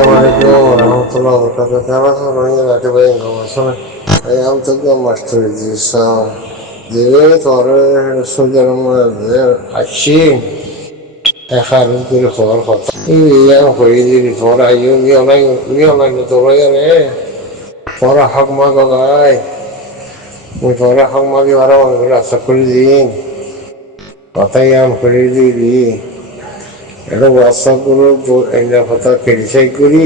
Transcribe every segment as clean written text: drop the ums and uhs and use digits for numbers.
Assalamualaikum warahmatullahi wabarakatuh. Nama orangnya lagi baik nggak masalah. Ayam tuh gak master di sa. Jadi orang saudara mana asyik. Harus dari orang kota. Ini yang koi dari orang ayu ni orang itu orang ya. Orang hak magai. Orang hak magai orang rasa kulitin. Kata yang kulitin. এটা হোয়াটসঅ্যাপগুলো একটা কথা criticise করি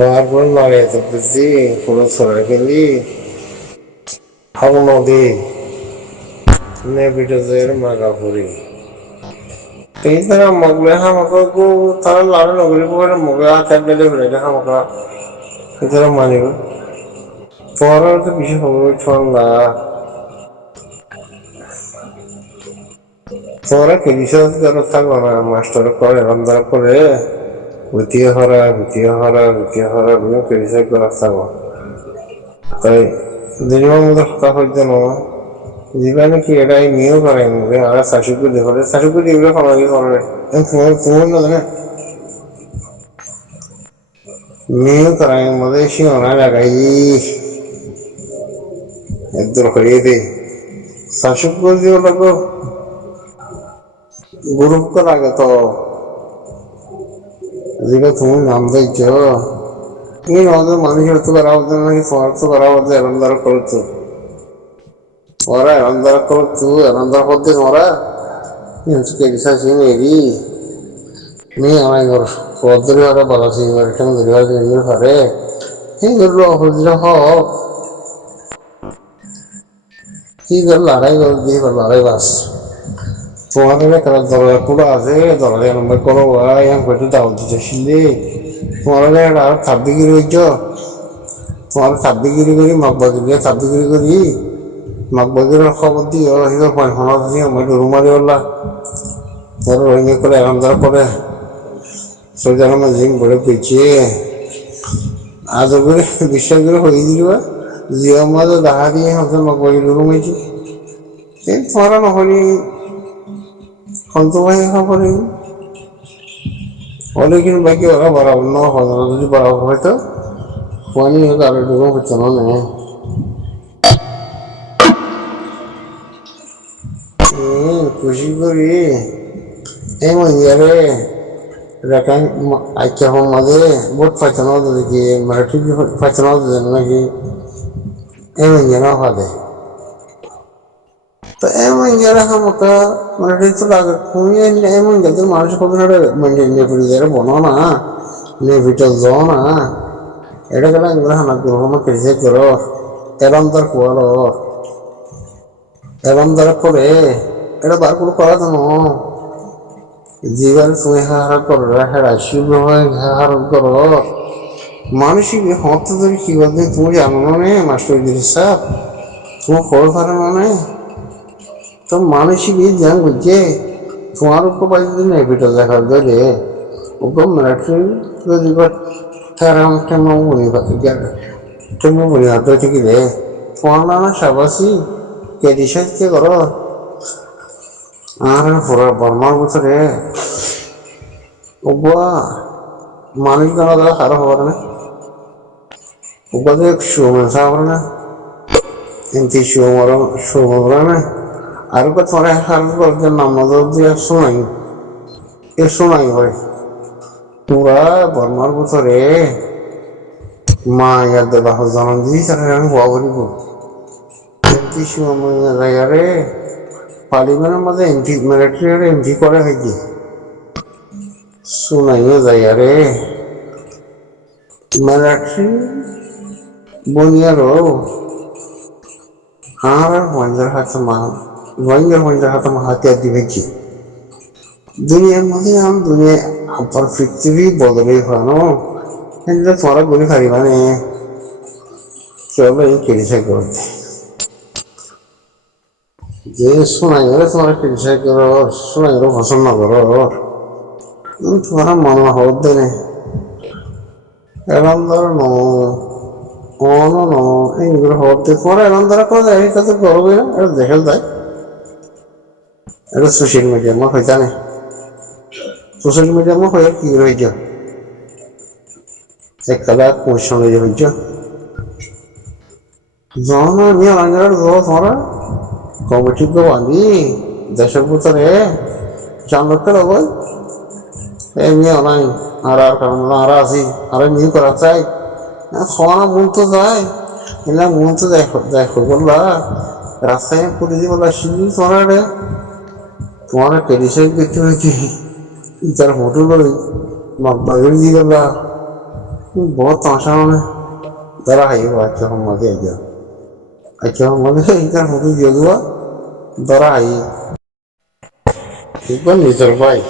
বারবার নাড়িয়ে থাকতেছি কোনো ছড়া কিনি হাব নদী নেভিটাজের মাগা করি এই তারা মগলে হামাকা তারা লাড়ু নগরী পরে মগে হাতে বেলে ফেলে হামাকা তারা মানিব পড়ার তো বেশি খবর ঠান্ডা তোরা ক্রিটিসাইজ করে থাকবো না মাস্টার করে রমদার করে ভুতিয়ে হরা বিভিন্ন ক্রিটিসাইজ করে থাকবো তাই দিনের মধ্যে কথা হইতে না জীবনে কি এটাই নিয়েও করেন আর শাশুকুর এগুলো সমাজে করে তোমার না জানে নিয়েও করাই মধ্যে সীমানা লাগাই একদম হরিয়ে দে শাশুকুর দিয়ে ওটাকে গ্রুপ করা গেত যেটা তুমি নাম দিয়েছ এই আমাদের মানুষের তো করা হতো নাকি তোমার তো করা হতো এরমদার করতো ওরা এরমদার করতো এরমদার করতে ওরা ক্রিটিসাইজ মেরি মেয়ে আমার ঘর পদ্ধতি ওরা বলা ছিল কেমন ধরে পারে এই ধরো হজিরা হোক কি করে লড়াই করে দিয়ে লড়াই বাস তোমাদের একটা দরজা পুরো আছে দরজা নম্বর করো ভাই আমি কইতে দাওয়াত দিতেছিলি তোমার আর ছাব্বিগিরি হইছ তোমার ছাব্বিগিরি করি ছাব্বিগিরি করি মাকবাগিরের খবর দিও হিরো পয়সা দিয়ে আমি রুমারি ওলা ধরো রোহিঙ্গা করে আরামদার করে সোজার আমার জিম ভরে পেয়েছে আজ করে বিশ্বাস করে হয়ে দিল জিও মাঝে দেখা দিয়ে হচ্ছে মাকবাগির রুমেছি তোমারা নহলি ভাই খবরে অনেক বাকি ওরা বাড়াবো না যদি বাড়াবো হয়তো পানি হয়তো আরো ডুবো হচ্ছে না খুশি করি এমন ইয়ারে রেখান আইকা হোম মাঝে বোট পাইছানো দেখি মানে ঠিক পাইছানো নাকি এমন যেন হাদে তো এমন যারা হামকা মানে তো লাগে কুমিয়ে এমন যাদের মানুষ কবে না মানে নেভিটার বনো না নেভিটার যাও না এটা কেন এগুলো হানা করবো না ক্রিটিসাইজ করো এরমদার কোয়ালো এরমদার করে এটা বার করে করা তো জীবন তুমি হার করো হেরা শিব হার করো মানসিক হত ধরে কি বলতে তুমি জানো না মাস্টার গিরি সাহেব তুমি খবর পারো না তো মানসিক জ্ঞান বুঝছে তোমার উপর পাই যদি নেভিটা দেখার ধরে ওকে মিলিটারি যদি টেমো বনি হাতে ঠিক রে তোমার নানা সাবাসি ক্রিটিসাইজ করো আর পুরো বর্মার বছরে ওবা মানুষ জানা দ্বারা খারাপ হবার না ওবা যে সুমেশা হবার না এমতি সুমর না আর তোমার হার করতে নাম দিয়ে শোনাই হয় পুরা বর্মার বছরে মা ইয়ার দেবা জনম দিই তারা আমি হওয়া বলিব এমতি জায়গারে পার্লিমেন্টের মধ্যে মিলিটারি এন্ট্রি করে হয়েছে শোনাইও জায়গারে মিলিটারি বনিয়ারও আর রোহিঙ্গার হাতে হাতিয়ার দিবেছি দুনিয়ার মধ্যে দুনিয়া আপনার পৃথিবী বদলে হলো এটা তোমরা গুলি পারিবা নে চলো এই ক্রিটিসাইজ করতে যে শোনাই তোমরা ক্রিটিসাইজ করো শোনাই পছন্দ করো তোমার মনে হত দেনে এরম ধরো এইগুলো হতে তোমার এরম ধরা করা যায় এটা তো করবে না এটা দেখা যায় এটা সোশ্যাল মিডিয়ার মা হয়ে জানে সোশ্যাল মিডিয়ার মা হয়ে কি রয়ে যাও একলা কোশন হইছ জন নি অনাঙ্গার তোমরা কমিটি তো বাঁধি দেশের ভিতরে জানতে হবে এমনি অনাই আর কারণ আর আছি আর নি করা চাই খাওয়ানো মন তো যায় এলা মন তো দেখো দেখো বললা রাস্তায় পুলিশ বললা শিখি তোমার পেরিসাই করতে হয়েছে ইতার ফটো লই বাগের দিয়ে গেলা बहुत तमाशा होने दरा है अच्छा हम मजे आया अच्छा हम मजे इधर फोटो दिया हुआ दरा है एक बार निचर भाई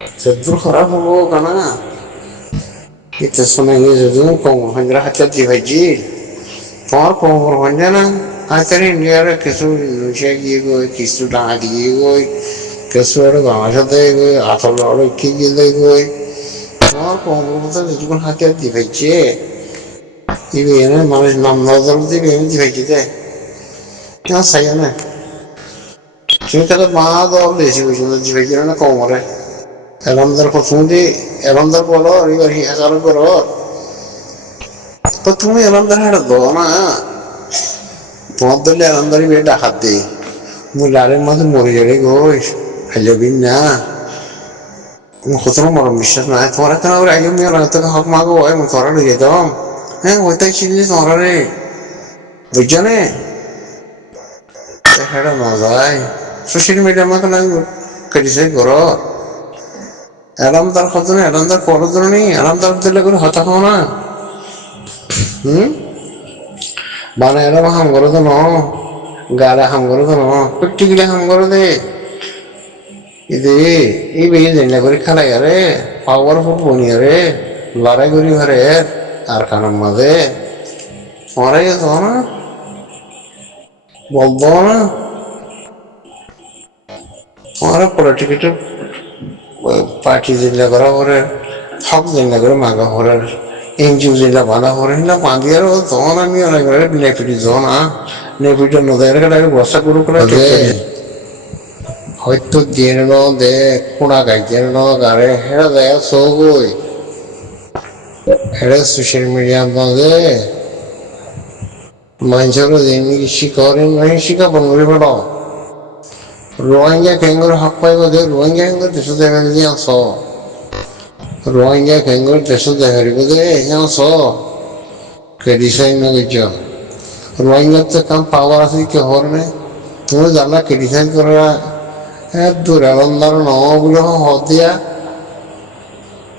चतुर खराब हो गाना इतने सुनेंगे जरूर कौन हंजरा हत्या दी भाई जी और कौन और हंजना आज इंडिया रे किसु इंडोनेशिया की किसु डांगा दी किसु रे गांव से आतल और की कोई তোমার কর্মকর্তা যখন হাতে দিভাইছে এনে মানুষ নাম নজর দিবে এমনি দিভাইছে দে কেন চাই না তুমি তাহলে মা দল দিয়েছি পর্যন্ত দিভাইছে না কমরে এলামদার প্রথম দিয়ে এলামদার বলো এবার হাজার করো তো তুমি এলামদার হাটা দো না তোমার দলে এলামদারি বেড়ে ডাকাত দে লারের মাঝে মরে যাবে গোস হাইলেবিন না خسروا مرة مش شفنا ثورة أنا أقول عجيب مية أنا أتوقع حق معه وأي مثورة اللي جدهم ويتاي شيء ثورة لي بجنة هذا مزاي سوشيال ميديا ما كنا كريسة كورا ألم دار خدنا ألم دار فولو درني ألم دار تلا كل هتا خونا بانا ألم هم كورا تو نو গালা হাম করে তো না প্র্যাকটিক্যালি হাম করে দে ইদে এই বেয়ে জানা করে খেলাই আরে পাওয়ারফুল বনি আরে লড়াই করি ঘরে আর কানার মাঝে মরে গেছ না বলবো না আমার পলিটিক্যাল পার্টি জিল্লা করা করে হক জিল্লা করে মাগা করে এনজিও জিল্লা বাঁধা করে না বাঁধি আর তখন আমি অনেক নেপিটি না নেপিটা নদের কাছে বসা করে করে হয়তো দিন দে কোনা গাইতেন গাড়ে হেরা দেয় সবই হেরা সোশ্যাল মিডিয়া দে মানুষের দিন শিখরে নয় শিখা বনবি বড় রোহিঙ্গা কেঙ্গর হক পাইব দে রোহিঙ্গা কেঙ্গর দেশ দেখা দিয়ে আস রোহিঙ্গা কেঙ্গর দেশ দেখারিব দে আস ক্রেডিসাইন না গেছ রোহিঙ্গার তো কাম পাওয়ার আছে কে হর নে তুমি জানা ক্রেডিসাইন করা দুরাবন্দার নগুলো হদিয়া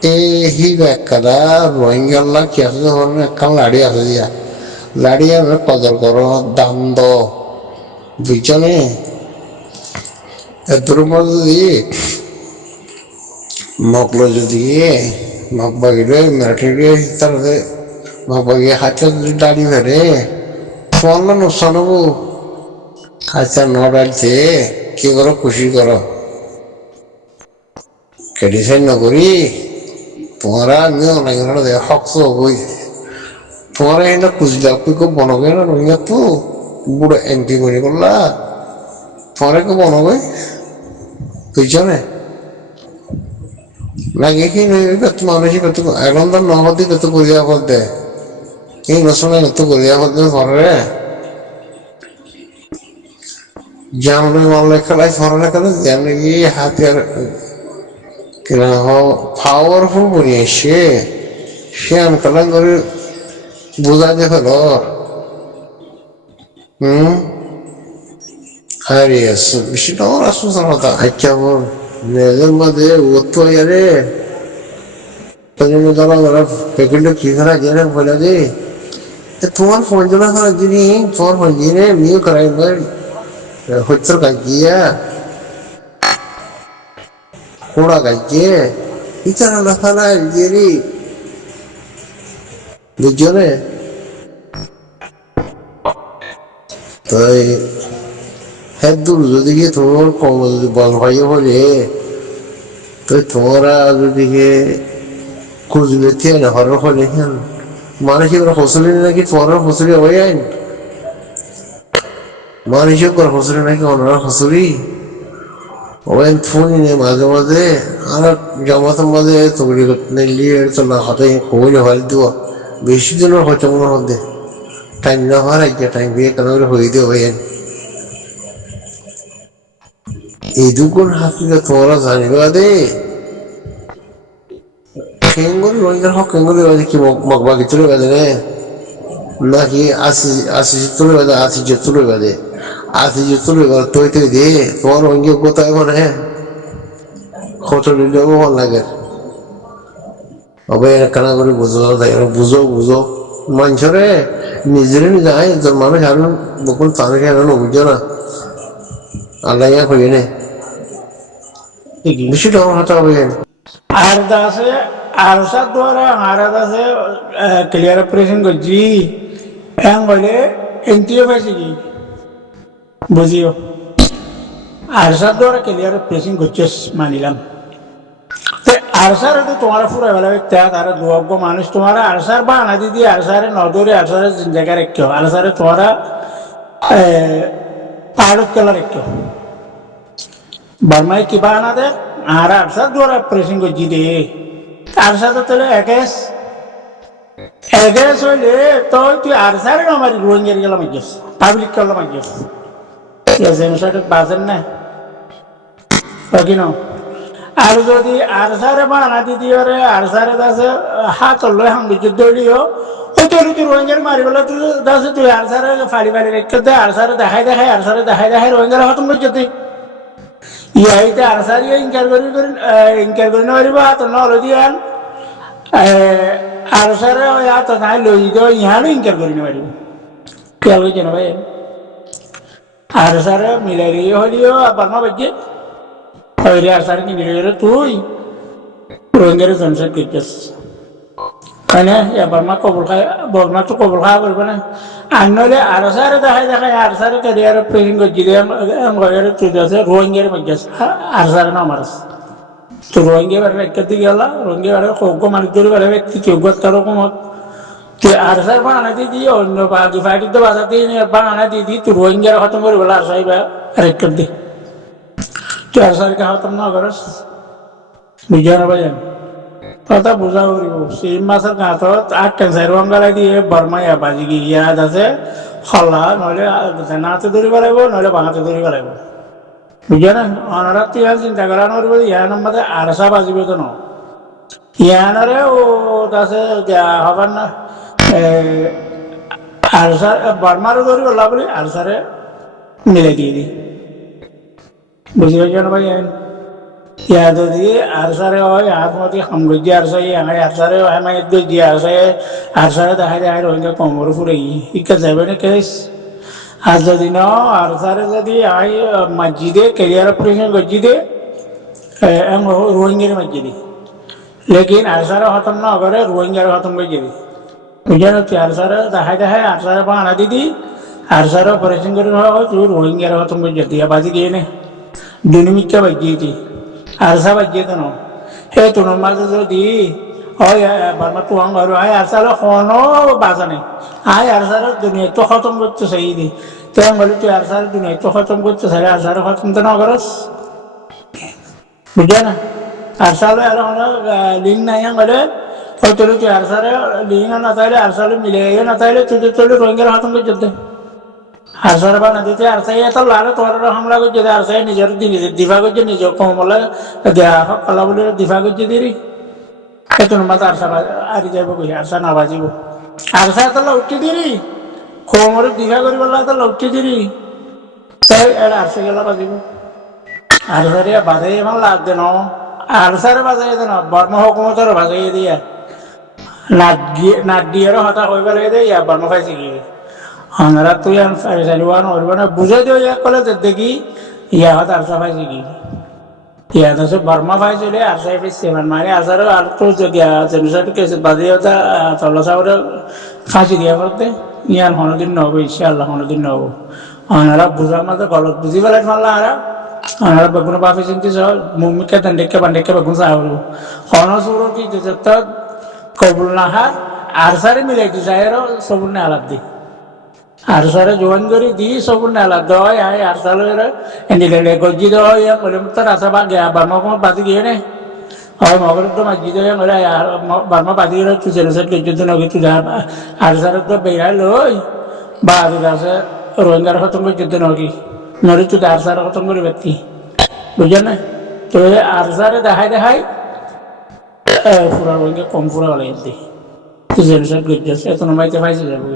এই ব্যাখ্যাটা রোহিঙ্গাল্লা কি আছে ধরনের একখান লাড়ি আছে দিয়া লাড়ি আমরা কদর করো দাম দ বুঝছনে এর যদি মকলো যদি মকবাগিরে মেরাঠিরে তারপরে মকবাগিয়ে হাতে যদি দাড়ি ফেরে তোমার নোসান হবো আচ্ছা নড়াইছে কি করো খুশি করো ক্রেডিসাইন নকরি তোমরা আমিও অনেক হক তো হবই তোমার এটা খুঁজলা তুই খুব বনবে না রোহিঙ্গা তো বুড়ো এমপি করে করলা তোমার কেউ বনবে বুঝছনে লাগে কি মানুষ এখন তো নহদি কত করিয়া পদ দে এই নশনে কত করিয়া পদ দে ঘরে জামলে মামলে খেলায় ধরনে খেলে যেমন গিয়ে হাতিয়ার কিনা পাওয়ারফুল বনিয়ে সে আনকালাম করে বোঝা যে ফেল আরে বেশি ডর আসুন কথা আচ্ছা বল মেয়েদের মাঝে ওতো আরে যারা যারা প্যাকেটটা কি করা জেনে বলে দে তোমার ফোন জমা করার যিনি তোমার ফোন জিনে মিও করাই হচ্ছে গাইয়া কোড়া গাইছে ইতারা লেখালা জেরি বুঝছনে তাই হ্যাঁ দূর যদি গিয়ে তোমার কম যদি বল ভাইও বলে তো তোমরা যদি খুঁজবে থেকে হর হলে হ্যাঁ মানুষ এবার ফসলি নাকি তোমার ফসলি হয়ে যায় মানুষ করে ফসলি নাকি অন্যরা ফসলি ওই ফোন নিয়ে মাঝে মাঝে আর জামাতের মাঝে তৈরি করতে নিয়ে চলা হতে কই হল দিব বেশি দিনের হয়তো মনে হতে টাইম না হওয়ার আগে টাইম বিয়ে কেন করে হয়ে দিয়ে ভাই এই দুগুণ হাকিকে তোমরা জানিবা দে কেঙ্গুর রোহিঙ্গার হক কেঙ্গুর বাজে কি মগবাগি তুলে বাজে রে নাকি আসি তুলে বাজে আসি যে তুলে বাজে আসি যে তুলে বাজে তৈ দে তোমার রোহিঙ্গা কোথায় মানে কত দিলেও ভালো লাগে অবে কানা করে বুঝো তাই বুঝো বুঝো মানুষরে নিজেরে নিজে আয় মানুষ আর বকুল তাদেরকে আর বুঝছো না আল্লাহ কই নে বেশি টাকা হাতে হবে আর দাসে আরসার দ্বারা আর দাসে ক্লিয়ার অপারেশন করছি এম বলে এনটিও পাইছে কি বুঝিও আরসার দ্বারা ক্লিয়ার অপারেশন করছিস মানিলাম আরসার তো তোমার ফুরা বেলা তারা দুয়াগ্য মানুষ তোমার আরসার বা আনা দিদি আরসারে নদরে আরসারে জিন্দাকা রেখো আরসারে তোমারা পাহাড়ত কেলা রেখো বর্মায় কিবা আনা দে আর আরসার দ্বারা অপারেশন করছি দে আরসাতে তাহলে একেস হইলে তো তুই আরসারে আমার রোহিঙ্গার গেলাম গেছ পাবলিক গেলাম গেছ জেনোসাইড বাজেন না কি ন আর যদি আরসারে বানা দিদি ওরে আরসারে দাসে হাত লয় হাঙ্গি দৌড়িও ওই তৈরি তুই রোহিঙ্গার মারি বলে তুই দাসে তুই আরসারে ফালি ফালি রেখে দে আরসারে দেখাই রোহিঙ্গার হতম করছে তুই ইয়াইতে আরসারি ইনকার করি নরিবা তো নল দিয়ান আরসারে ওই হাত নাই লই দিও ইহানো ইনকার করি নরিব খেয়াল হইছে না ভাই আরসারে মিলাই হলিও আবার না বাজে ওইরে আরসারে কি মিলাই তুই রোহিঙ্গার জনসেট করছিস কানে এবার মা কবুল খায় বলমা তো কবুল খাওয়া করবে না আর নইলে আরসারে দেখাই আরসারে ক্যারিয়ার প্রেরিং করছি তুই আছে রোহিঙ্গার মধ্যে আরসারে না আমার তো রোহিঙ্গা বেড়ে একটা দিকে গেল রোহিঙ্গা বেড়ে কৌক মানুষ ধরে বেড়ে ব্যক্তি কেউ তার রকমত তুই আরসার বানানা দিয়ে অন্য বাকি ফাইটি তো বাজাতে বানানা দিয়ে তুই রোহিঙ্গার খতম করে বলে আরসাই রেট দি তুই আরসারকে খতম না করস বুঝা না ভাই কথা বুঝা করিব শিম মাছের গাঁতত আর টেনসাই রঙালাই দিয়ে বর্মাই বাজি গিয়ে ইয়াদ আছে হল্লা নইলে নাতে ধরিব লাগিব নইলে বাঙাতে ধরিব লাগিব বুঝা না অনারা তুই চিন্তা করা নকরিব ইয়ার মধ্যে আরসা বাজিব তো ন ইয়ানরে ও তাছে হবার না আরসা বর্মারও ধরিব লা বলি আরসারে মিলাই দিয়ে দি বুঝি পাইছ না ভাই ইয়া যদি আরসারে হয় হাত মতি সাম্রাজ্য আরসাই আরসারে হয় যদি আরসারে দেখাই রোহিঙ্গা কমর ফুরে শিক্ষা যাবে না কেস আর যদি ন আরসারে যদি আই মসজিদে ক্যারিয়ার অপারেশন মসজিদে রোহিঙ্গার মসজিদে লেকিন আরসারে খতম না করে রোহিঙ্গার খতম করে দি বুঝা না তুই আরসারে দেখাই আরসারে বানা দিদি আরসারে অপারেশন করে হয় তুই রোহিঙ্গার খতম করে যেতে বাজি দিয়ে নে দুনিমিকা বাজিয়ে আরসা বাজিয়ে তো হে তোর মাঝে যদি হয় বারবার তো ঘর আয় আরসালে কোনো বাজা নেই আয় আরসার দুনিয়া তো খতম করতে চাই দি তো বলি তুই আরসার দুনিয়া তো খতম করতে চাই আরসার খতম তো না করস বুঝা না আরসালে আর লিঙ্ক নাই বলে হয়তো তুই আরসারে লিঙ্ক না তাইলে আরসালে মিলে না তাইলে তুই চলে রোহিঙ্গার খতম করে যেতে আরসার বানা দিতে আরসাই এত লারে তোর হামলা করছে আরসাই নিজের দিফা করছে নিজের কমলে দেয়া কলা বলে দিফা করছে দিরি এতন মাথা আরসা আরি যাইব কই আরসা না বাজিব আরসা এত উঠি দিরি কমর দিফা করিব এত উঠি দিরি তাই আরসা গেলা বাজিব আরসারে বাজাই এমন লাভ দেন আরসারে বাজাই দেন বর্ম হুকুমতর বাজাই দিয়া নাট দিয়ে হতা কইব লাগে দে ইয়া বর্ম খাইছে কি আমরা তুই সারিওয়ান ওরব না বুঝে দিও ইয়া কলে দেখি ইয়া হত আরসা পাইছে কি ইয়া তো বর্মা পাইছিলে আরসা পাইছে মানে আরসার আর তো যদি জেনুসাইড কেস বাজে হতা তলসাউরে ফাঁসি দিয়া করতে ইয়ার কোনোদিন নহব ইনশাআল্লাহ কোনোদিন নহব আমরা বুঝার মতো গলত বুঝি পেলাই মারলা আর আমরা বেগুন বাপি চিন্তি সহ মুমিকে দণ্ডেকে বান্ডেকে বেগুন চাহব হনসুর কি যত কবুল না হার আরসারে মিলাই দিছে সবুর নে আলাপ দি আর সারে জোয়ান করে দি সব নালা দয় আয় আর সালে এন্ডিলে গজ্জি দয় বলে তো রাসা বা গয়া বার্মা কোন বাতি গিয়ে নে হয় মগর তো মসজিদ বলে আর বার্মা বাতি গেলে তুই জেনে সেট যুদ্ধ নগে তুই যা আর সারে তো বেড়াই লই বা আদিবাসে রোহিঙ্গার খতম করে যুদ্ধ নগি নরে তুই আর সারে খতম করে ব্যক্তি বুঝলেন না তো আর সারে দেখাই পুরা রোহিঙ্গা কম পুরা বলে তুই জেনে সেট গজ্জি এত নমাইতে পাইছে যাবো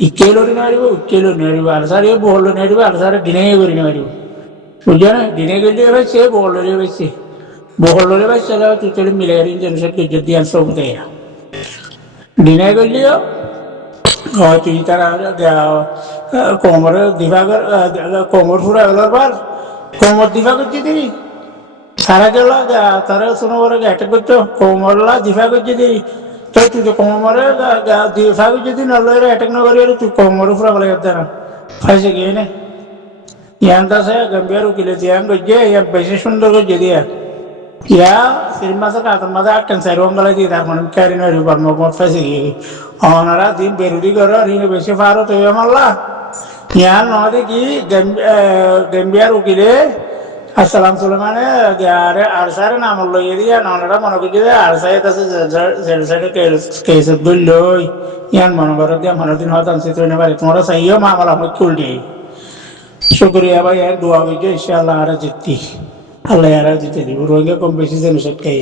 ইকেলোরি নারিব উচ্চেলোরি নারিব আলসারে বহল নারিব আলসারে দিনে করি নারিব বুঝছো না দিনে গেলে পাইছে বহলরে পাইছে বহলরে পাইছে তুই চলে মিলে জনসেট যদি আর সব দেয়া দিনে গেলেও তুই তারা কোমর দিভাগের কোমর ফুরা গেলার পর কোমর দিভা করছি দিবি সারা গেল তারা শোনো বলে অ্যাটাক করছো কোমরলা দিভা করছি দিবি তো তুই তো কোমরে দিভা যদি নলরে অ্যাটাক না করি তুই কোমর ফুরা বলে যেতে না ফাইসে গিয়ে নে ইয়ান তাসে গম্ভীর উকিলে ইয়ান গজ্জে ইয়া বেশি সুন্দর গজ্জে দিয়া ইয়া সিনেমাসে কাতর মাঝে আটকেন সাইরম গলা দিয়ে তার মানে ক্যারি নয় বার্মা মত ফাইসে গিয়ে অনারা দিন বেরুদি করো ঋণ বেশি ফারো তো মারলা ইয়ান নদে কি গম্ভীর উকিলে আসসালাম সুলেমানে আর সারে নাম লইয়ে দিয়া ননরা মনে করছি আর সাইড আছে জেল সাইডে কেস দুলই ইয়ান মনে করো দিয়া মনে দিন হতাম সে তুই নেবারে তোমরা সাইও মামলা আমাকে কুল দিয়ে শুক্রিয়া ভাই এক দোয়া করছি ইনশাআল্লাহ আর জিততি আল্লাহ আর জিতে দিব রোগে কম বেশি যেন সেট খাই